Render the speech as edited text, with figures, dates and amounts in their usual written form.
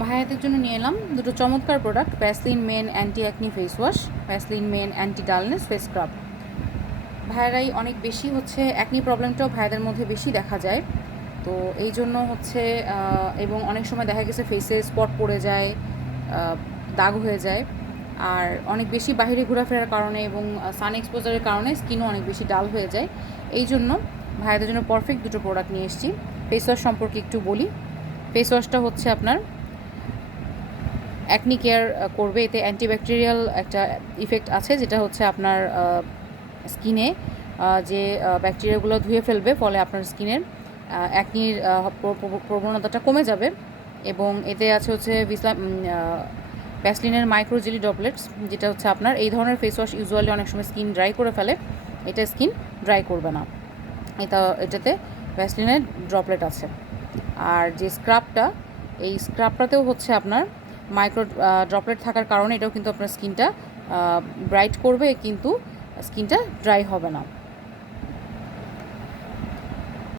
ভাইয়াদের জন্য নিয়ে এলাম দুটো চমৎকার product, Vaseline men anti acne face wash, Vaseline men anti dullness face scrub. ভাইয়ারাই অনেক বেশি হচ্ছে অ্যাকনি প্রবলেমটাও ভাইয়াদের মধ্যে বেশি দেখা যায়, তো এই জন্য হচ্ছে এবং অনেক সময় দেখা গেছে ফেসে স্পট পড়ে যায়, দাগ হয়ে যায়, আর অনেক বেশি বাইরে ঘোরাফেরার কারণে এবং সান এক্সপোজারের কারণে স্কিনও অনেক বেশি ডাল হয়ে যায়। এই জন্য ভাইয়াদের জন্য পারফেক্ট দুটো প্রোডাক্ট নিয়ে এসেছি। ফেস ওয়াশ সম্পর্কে একটু বলি। ফেস ওয়াশটা হচ্ছে আপনার অ্যাকনি কেয়ার করবে, এতে অ্যান্টিব্যাকটেরিয়াল একটা ইফেক্ট আছে, যেটা হচ্ছে আপনার স্কিনে যে ব্যাকটেরিয়াগুলো ধুয়ে ফেলবে, ফলে আপনার স্কিনের অ্যাকনির প্রবণতাটা কমে যাবে। এবং এতে আছে হচ্ছে ভ্যাসলিনের মাইক্রো জেলি ড্রপলেটস, যেটা হচ্ছে আপনার এই ধরনের ফেস ওয়াশ ইউজুয়ালি অনেক সময় স্কিন ড্রাই করে ফেলে, এটা স্কিন ড্রাই করবে না। এটাতে ভ্যাসলিনের ড্রপলেট আছে। আর যে স্ক্রাবটা, এই স্ক্রাবটাতেও হচ্ছে আপনার মাইক্রো ড্রপলেট থাকার কারণে এটাও কিন্তু আপনার স্কিনটা ব্রাইট করবে, কিন্তু স্কিনটা ড্রাই হবে না।